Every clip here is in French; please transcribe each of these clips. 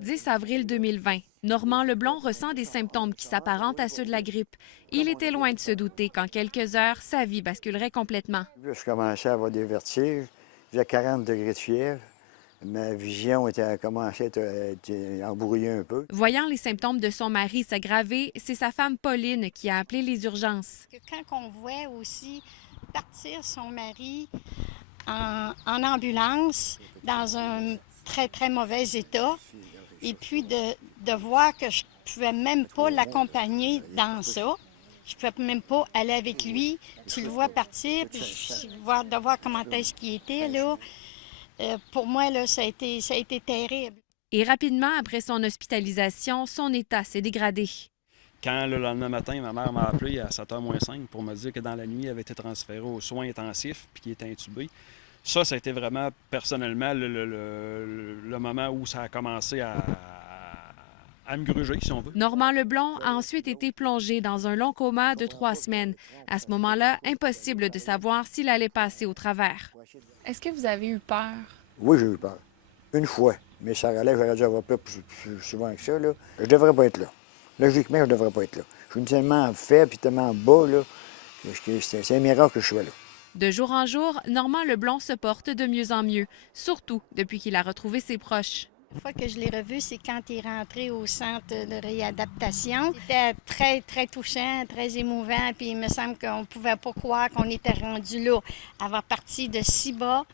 10 avril 2020, Normand Leblond ressent des symptômes qui s'apparentent à ceux de la grippe. Il était loin de se douter qu'en quelques heures, sa vie basculerait complètement. Je commençais à avoir des vertiges. J'avais 40 degrés de fièvre. Ma vision a commencé à être embrouillée un peu. Voyant les symptômes de son mari s'aggraver, c'est sa femme Pauline qui a appelé les urgences. Quand on voit aussi partir son mari en ambulance dans un très, très mauvais état, et puis de voir que je ne pouvais même pas l'accompagner dans ça. Je ne pouvais même pas aller avec lui. Tu le vois partir, puis de voir comment est-ce qu'il était, là. Pour moi, là, ça a été terrible. Et rapidement, après son hospitalisation, son état s'est dégradé. Quand le lendemain matin, ma mère m'a appelé à 7h moins 5 pour me dire que dans la nuit, elle avait été transférée aux soins intensifs puis qu'il était intubé. Ça a été vraiment, personnellement, le moment où ça a commencé à me gruger, si on veut. Normand Leblond a ensuite été plongé dans un long coma de 3 semaines. À ce moment-là, impossible de savoir s'il allait passer au travers. Est-ce que vous avez eu peur? Oui, j'ai eu peur. Une fois. Mais ça relève, j'aurais dû avoir peur plus souvent que ça. Là. Je devrais pas être là. Logiquement, je devrais pas être là. Je suis tellement faible et tellement bas là, que c'est un miracle que je sois là. De jour en jour, Normand Leblond se porte de mieux en mieux, surtout depuis qu'il a retrouvé ses proches. La fois que je l'ai revu, c'est quand il est rentré au centre de réadaptation. C'était très, très touchant, très émouvant, puis il me semble qu'on ne pouvait pas croire qu'on était rendu là, avoir parti de si bas,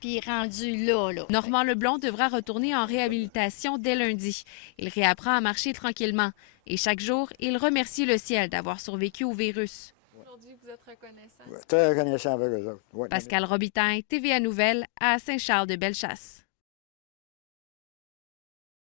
puis rendu là. Normand Leblond devra retourner en réhabilitation dès lundi. Il réapprend à marcher tranquillement. Et chaque jour, il remercie le ciel d'avoir survécu au virus. Aujourd'hui, vous êtes reconnaissant? Ouais, très reconnaissant avec eux autres. Ouais. Pascal Robitaille, TVA Nouvelles, à Saint-Charles-de-Bellechasse.